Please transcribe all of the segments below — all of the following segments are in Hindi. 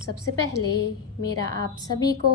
सबसे पहले मेरा आप सभी को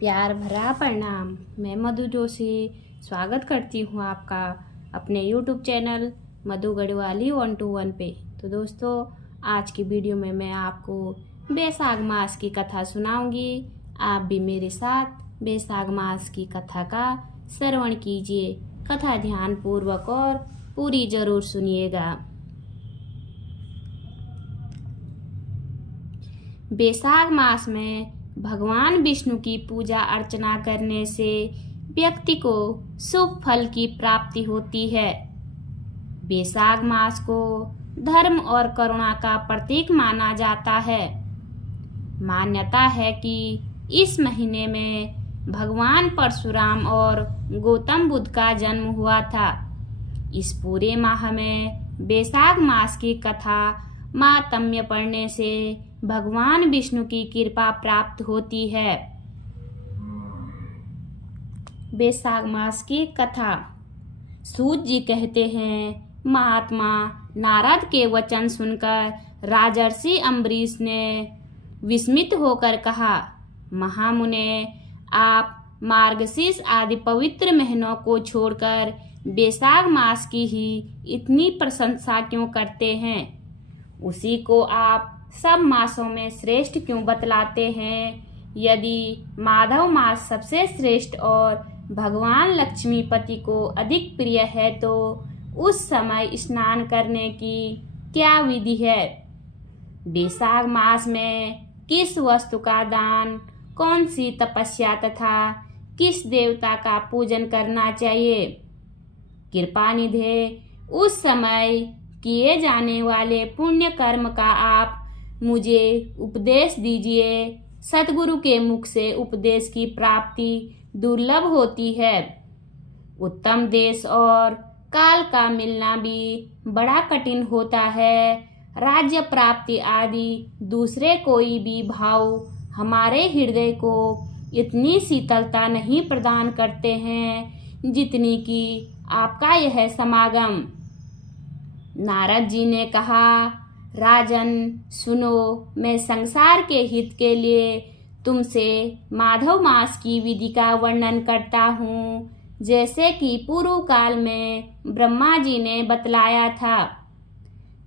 प्यार भरा प्रणाम। मैं मधु जोशी स्वागत करती हूँ आपका अपने YouTube चैनल मधु गढ़वाली 121 पे। तो दोस्तों, आज की वीडियो में मैं आपको बैसाख मास की कथा सुनाऊंगी। आप भी मेरे साथ बैसाख मास की कथा का श्रवण कीजिए। कथा ध्यान पूर्वक और पूरी जरूर सुनिएगा। बैसाख मास में भगवान विष्णु की पूजा अर्चना करने से व्यक्ति को शुभ फल की प्राप्ति होती है। बैसाख मास को धर्म और करुणा का प्रतीक माना जाता है। मान्यता है कि इस महीने में भगवान परशुराम और गौतम बुद्ध का जन्म हुआ था। इस पूरे माह में बैसाख मास की कथा माहात्म्य पढ़ने से भगवान विष्णु की कृपा प्राप्त होती है। बैसाख मास की कथा। सूत जी कहते हैं, महात्मा नारद के वचन सुनकर राजर्षि अम्बरीश ने विस्मित होकर कहा, महामुने, आप मार्गशीर्ष आदि पवित्र महीनों को छोड़कर बैसाख मास की ही इतनी प्रशंसा क्यों करते हैं? उसी को आप सब मासों में श्रेष्ठ क्यों बतलाते हैं? यदि माधव मास सबसे श्रेष्ठ और भगवान लक्ष्मीपति को अधिक प्रिय है तो उस समय स्नान करने की क्या विधि है? बैसाख मास में किस वस्तु का दान, कौन सी तपस्या तथा किस देवता का पूजन करना चाहिए? कृपा निधे, उस समय किए जाने वाले पुण्य कर्म का आप मुझे उपदेश दीजिए। सतगुरु के मुख से उपदेश की प्राप्ति दुर्लभ होती है। उत्तम देश और काल का मिलना भी बड़ा कठिन होता है। राज्य प्राप्ति आदि दूसरे कोई भी भाव हमारे हृदय को इतनी शीतलता नहीं प्रदान करते हैं जितनी कि आपका यह समागम। नारद जी ने कहा, राजन सुनो, मैं संसार के हित के लिए तुमसे माधव मास की विधि का वर्णन करता हूँ, जैसे कि पूर्व काल में ब्रह्मा जी ने बतलाया था।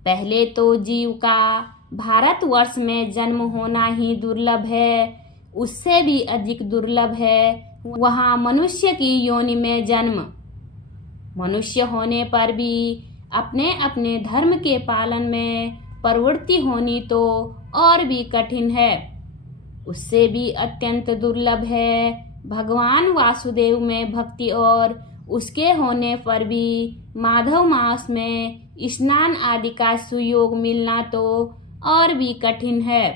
पहले तो जीव का भारतवर्ष में जन्म होना ही दुर्लभ है, उससे भी अधिक दुर्लभ है वहाँ मनुष्य की योनि में जन्म। मनुष्य होने पर भी अपने अपने धर्म के पालन में प्रवृत्ति होनी तो और भी कठिन है। उससे भी अत्यंत दुर्लभ है भगवान वासुदेव में भक्ति और उसके होने पर भी माधव मास में स्नान आदि का सुयोग मिलना तो और भी कठिन है।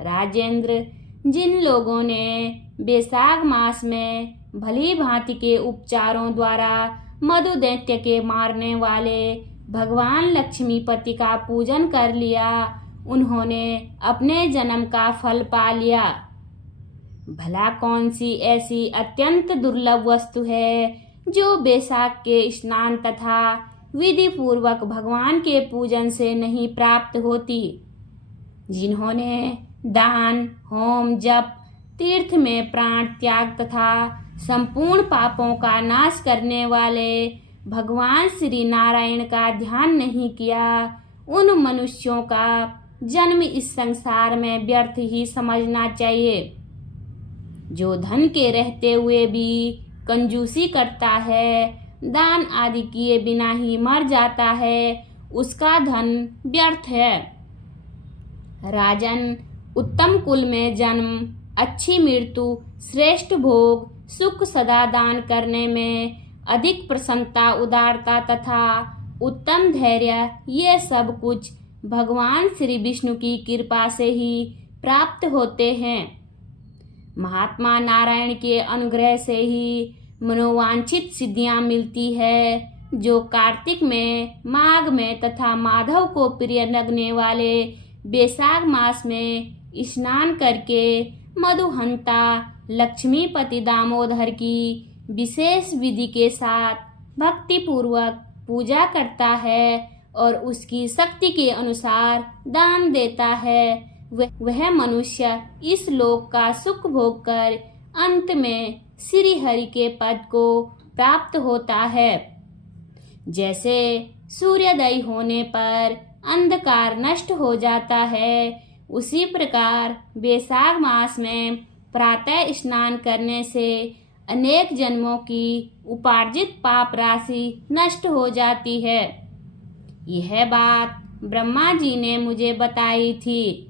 राजेंद्र, जिन लोगों ने बैसाख मास में भली भांति के उपचारों द्वारा मधु दैत्य के मारने वाले भगवान लक्ष्मीपति का पूजन कर लिया, उन्होंने अपने जन्म का फल पा लिया। भला कौन सी ऐसी अत्यंत दुर्लभ वस्तु है जो बैसाख के स्नान तथा विधि पूर्वक भगवान के पूजन से नहीं प्राप्त होती? जिन्होंने दान, होम, जप, तीर्थ में प्राण त्याग तथा संपूर्ण पापों का नाश करने वाले भगवान श्री नारायण का ध्यान नहीं किया, उन मनुष्यों का जन्म इस संसार में व्यर्थ ही समझना चाहिए। जो धन के रहते हुए भी कंजूसी करता है, दान आदि किए बिना ही मर जाता है, उसका धन व्यर्थ है। राजन, उत्तम कुल में जन्म, अच्छी मृत्यु, श्रेष्ठ भोग, सुख सदा दान करने में अधिक प्रसन्नता, उदारता तथा उत्तम धैर्य, ये सब कुछ भगवान श्री विष्णु की कृपा से ही प्राप्त होते हैं। महात्मा नारायण के अनुग्रह से ही मनोवांछित सिद्धियां मिलती है। जो कार्तिक में, माघ में तथा माधव को प्रिय लगने वाले बैसाख मास में स्नान करके मधुहंता लक्ष्मीपति दामोदर की विशेष विधि के साथ भक्ति पूर्वक पूजा करता है और उसकी शक्ति के अनुसार दान देता है, वह मनुष्य इस लोक का सुख भोग कर अंत में श्री हरि के पद को प्राप्त होता है। जैसे सूर्योदय होने पर अंधकार नष्ट हो जाता है, उसी प्रकार वैशाख मास में प्रातः स्नान करने से अनेक जन्मों की उपार्जित पाप राशि नष्ट हो जाती है। यह बात ब्रह्मा जी ने मुझे बताई थी।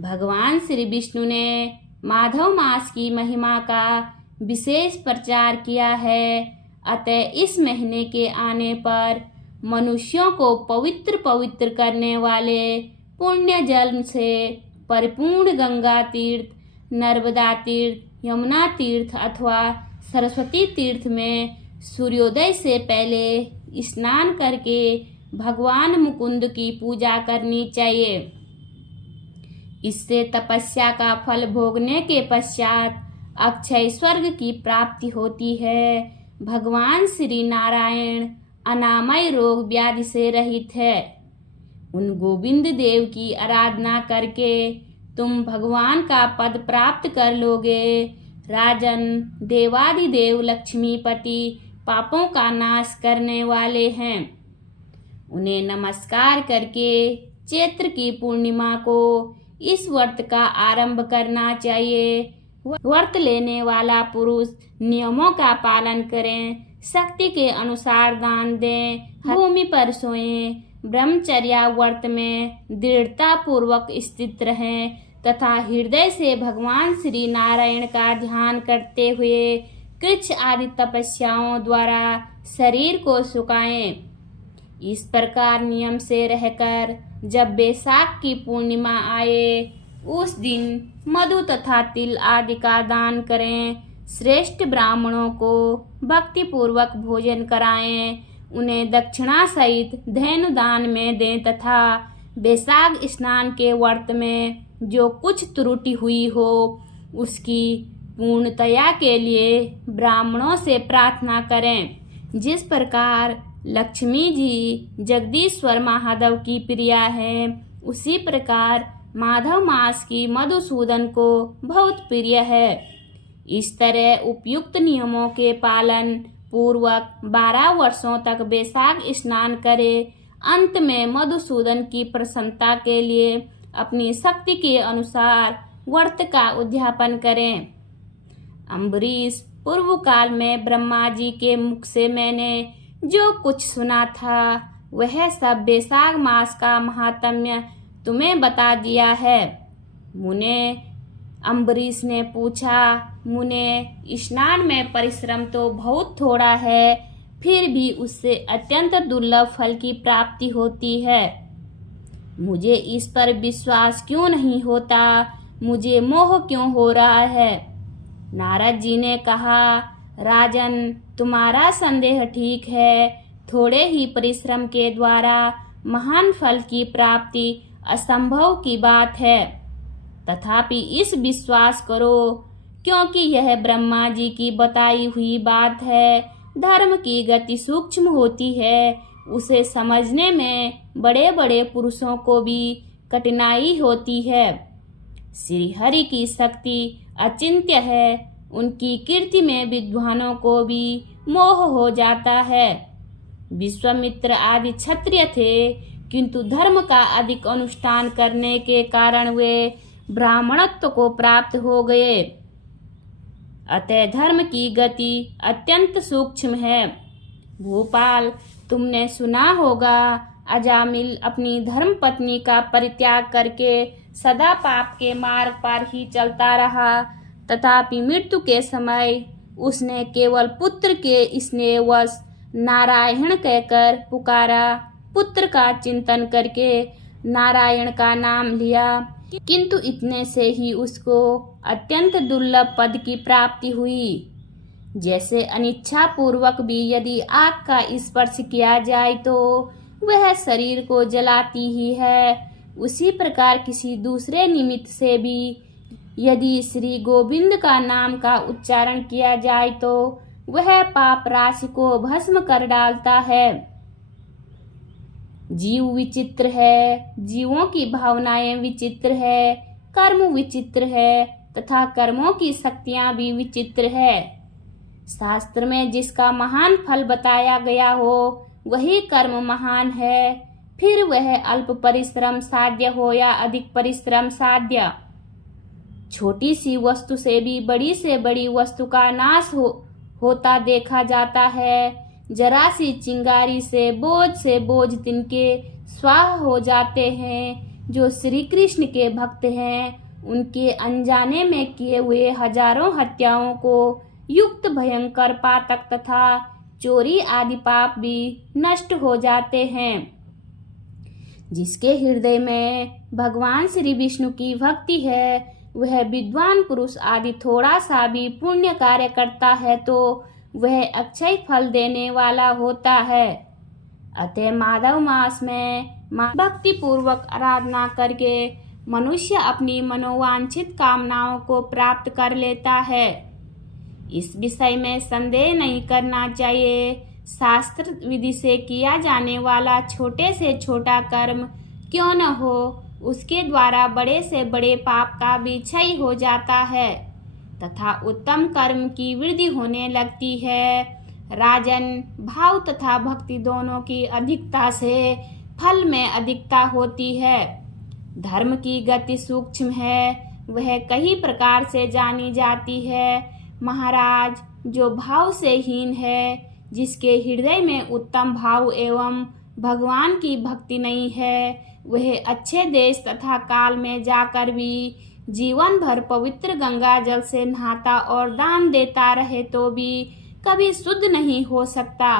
भगवान श्री विष्णु ने माधव मास की महिमा का विशेष प्रचार किया है। अतः इस महीने के आने पर मनुष्यों को पवित्र करने वाले पुण्य जल से परिपूर्ण गंगा तीर्थ, नर्मदा तीर्थ, यमुना तीर्थ अथवा सरस्वती तीर्थ में सूर्योदय से पहले स्नान करके भगवान मुकुंद की पूजा करनी चाहिए। इससे तपस्या का फल भोगने के पश्चात अक्षय स्वर्ग की प्राप्ति होती है। भगवान श्री नारायण अनामय रोग व्याधि से रहित है। उन गोविंद देव की आराधना करके तुम भगवान का पद प्राप्त कर लोगे। राजन, देवादिदेव लक्ष्मीपति पापों का नाश करने वाले हैं। उन्हें नमस्कार करके चैत्र की पूर्णिमा को इस व्रत का आरंभ करना चाहिए। व्रत लेने वाला पुरुष नियमों का पालन करें, शक्ति के अनुसार दान दें, भूमि पर सोएं, ब्रह्मचर्या व्रत में दृढ़ता पूर्वक स्थित रहें तथा हृदय से भगवान श्री नारायण का ध्यान करते हुए कृच्छ आदि तपस्याओं द्वारा शरीर को सुखाएं। इस प्रकार नियम से रहकर जब वैशाख की पूर्णिमा आए, उस दिन मधु तथा तिल आदि का दान करें। श्रेष्ठ ब्राह्मणों को भक्ति पूर्वक भोजन कराएं, उन्हें दक्षिणा सहित धैनु दान में दें तथा वैशाख स्नान के व्रत में जो कुछ त्रुटि हुई हो उसकी पूर्णतया के लिए ब्राह्मणों से प्रार्थना करें। जिस प्रकार लक्ष्मी जी जगदीश्वर महादेव की प्रिया है, उसी प्रकार माधव मास की मधुसूदन को बहुत प्रिय है। इस तरह उपयुक्त नियमों के पालन पूर्वक 12 वर्षों तक वैशाख स्नान करें। अंत में मधुसूदन की प्रसन्नता के लिए अपनी शक्ति के अनुसार व्रत का उद्यापन करें। अम्बरीश, पूर्व काल में ब्रह्मा जी के मुख से मैंने जो कुछ सुना था वह सब वैशाख मास का महात्म्य तुम्हें बता दिया है। मुने, अम्बरीश ने पूछा, मुने, स्नान में परिश्रम तो बहुत थोड़ा है, फिर भी उससे अत्यंत दुर्लभ फल की प्राप्ति होती है। मुझे इस पर विश्वास क्यों नहीं होता? मुझे मोह क्यों हो रहा है? नारद जी ने कहा, राजन, तुम्हारा संदेह ठीक है। थोड़े ही परिश्रम के द्वारा महान फल की प्राप्ति असंभव की बात है। तथापि इस विश्वास करो, क्योंकि यह ब्रह्मा जी की बताई हुई बात है। धर्म की गति सूक्ष्म होती है, उसे समझने में बड़े बड़े पुरुषों को भी कठिनाई होती है। श्री हरि की शक्ति अचिंत्य है, उनकी कीर्ति में विद्वानों को भी मोह हो जाता है। विश्वामित्र आदि क्षत्रिय थे, किंतु धर्म का अधिक अनुष्ठान करने के कारण वे ब्राह्मणत्व को प्राप्त हो गए। अतः धर्म की गति अत्यंत सूक्ष्म है। भूपाल, तुमने सुना होगा, अजामिल अपनी धर्म पत्नी का परित्याग करके सदा पाप के मार्ग पर ही चलता रहा। तथापि मृत्यु के समय उसने केवल पुत्र के स्नेहवश नारायण कहकर पुकारा। पुत्र का चिंतन करके नारायण का नाम लिया, किंतु इतने से ही उसको अत्यंत दुर्लभ पद की प्राप्ति हुई। जैसे अनिच्छा पूर्वक भी यदि आग का स्पर्श किया जाए तो वह शरीर को जलाती ही है, उसी प्रकार किसी दूसरे निमित्त से भी यदि श्री गोविंद का नाम का उच्चारण किया जाए तो वह पाप राशि को भस्म कर डालता है। जीव विचित्र है, जीवों की भावनाएं विचित्र है, कर्म विचित्र है तथा कर्मों की शक्तियां भी विचित्र है। शास्त्र में जिसका महान फल बताया गया हो वही कर्म महान है, फिर वह अल्प परिश्रम साध्य हो या अधिक परिश्रम साध्य। छोटी सी वस्तु से बड़ी वस्तु का नाश होता देखा जाता है। जरा सी चिंगारी से बोझ तिनके स्वाह हो जाते हैं। जो श्री कृष्ण के भक्त हैं उनके अनजाने में किए हुए हजारों हत्याओं को युक्त भयंकर पातक तथा चोरी आदि पाप भी नष्ट हो जाते हैं। जिसके हृदय में भगवान श्री विष्णु की भक्ति है वह विद्वान पुरुष आदि थोड़ा सा भी पुण्य कार्य करता है तो वह अक्षय फल देने वाला होता है। अतः माधव मास में भक्ति पूर्वक आराधना करके मनुष्य अपनी मनोवांछित कामनाओं को प्राप्त कर लेता है। इस विषय में संदेह नहीं करना चाहिए। शास्त्र विधि से किया जाने वाला छोटे से छोटा कर्म क्यों न हो, उसके द्वारा बड़े से बड़े पाप का भी क्षय हो जाता है तथा उत्तम कर्म की वृद्धि होने लगती है। राजन, भाव तथा भक्ति दोनों की अधिकता से फल में अधिकता होती है। धर्म की गति सूक्ष्म है, वह कई प्रकार से जानी जाती है। महाराज, जो भाव से हीन है, जिसके हृदय में उत्तम भाव एवं भगवान की भक्ति नहीं है, वह अच्छे देश तथा काल में जाकर भी जीवन भर पवित्र गंगा जल से नहाता और दान देता रहे तो भी कभी शुद्ध नहीं हो सकता।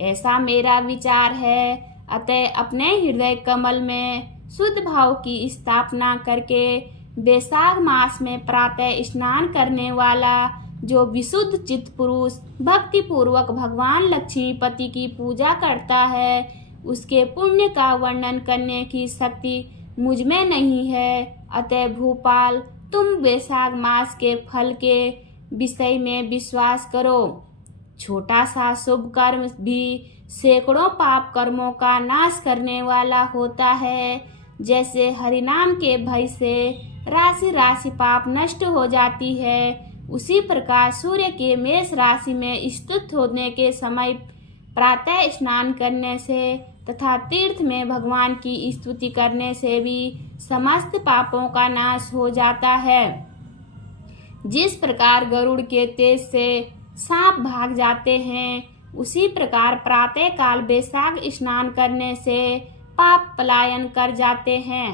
ऐसा मेरा विचार है। अतः अपने हृदय कमल में शुद्ध भाव की स्थापना करके बैसाख मास में प्रातः स्नान करने वाला जो विशुद्ध चित्त पुरुष भक्ति पूर्वक भगवान लक्ष्मीपति की पूजा करता है, उसके पुण्य का वर्णन करने की शक्ति मुझ में नहीं है। अतः भूपाल, तुम बैसाख मास के फल के विषय में विश्वास करो। छोटा सा शुभ कर्म भी सैकड़ों पाप कर्मों का नाश करने वाला होता है। जैसे हरिनाम के भय से राशि राशि पाप नष्ट हो जाती है, उसी प्रकार सूर्य के मेष राशि में स्थित होने के समय प्रातः स्नान करने से तथा तीर्थ में भगवान की स्तुति करने से भी समस्त पापों का नाश हो जाता है। जिस प्रकार गरुड़ के तेज से सांप भाग जाते हैं, उसी प्रकार प्रातः काल बैसाख स्नान करने से पाप पलायन कर जाते हैं।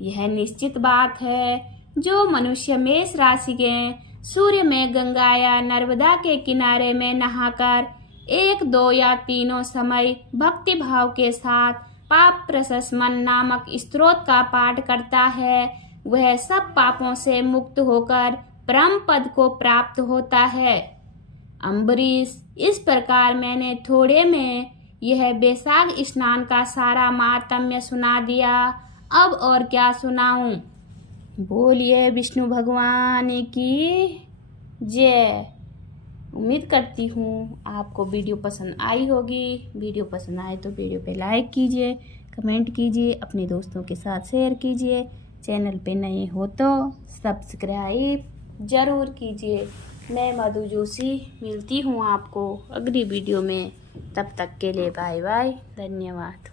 यह निश्चित बात है। जो मनुष्य मेष राशि के सूर्य में गंगा या नर्मदा के किनारे में नहाकर 1, 2 या तीनों समय भक्ति भाव के साथ पाप प्रशमन नामक स्तोत्र का पाठ करता है, वह सब पापों से मुक्त होकर परम पद को प्राप्त होता है। अम्बरीश, इस प्रकार मैंने थोड़े में यह बैसाख स्नान का सारा महात्म्य सुना दिया। अब और क्या सुनाऊं। बोलिए विष्णु भगवान की जय। उम्मीद करती हूँ आपको वीडियो पसंद आई होगी। वीडियो पसंद आए तो वीडियो पे लाइक कीजिए, कमेंट कीजिए, अपने दोस्तों के साथ शेयर कीजिए। चैनल पे नए हो तो सब्सक्राइब ज़रूर कीजिए। मैं मधु जोशी मिलती हूँ आपको अगली वीडियो में। तब तक के लिए बाय बाय, धन्यवाद।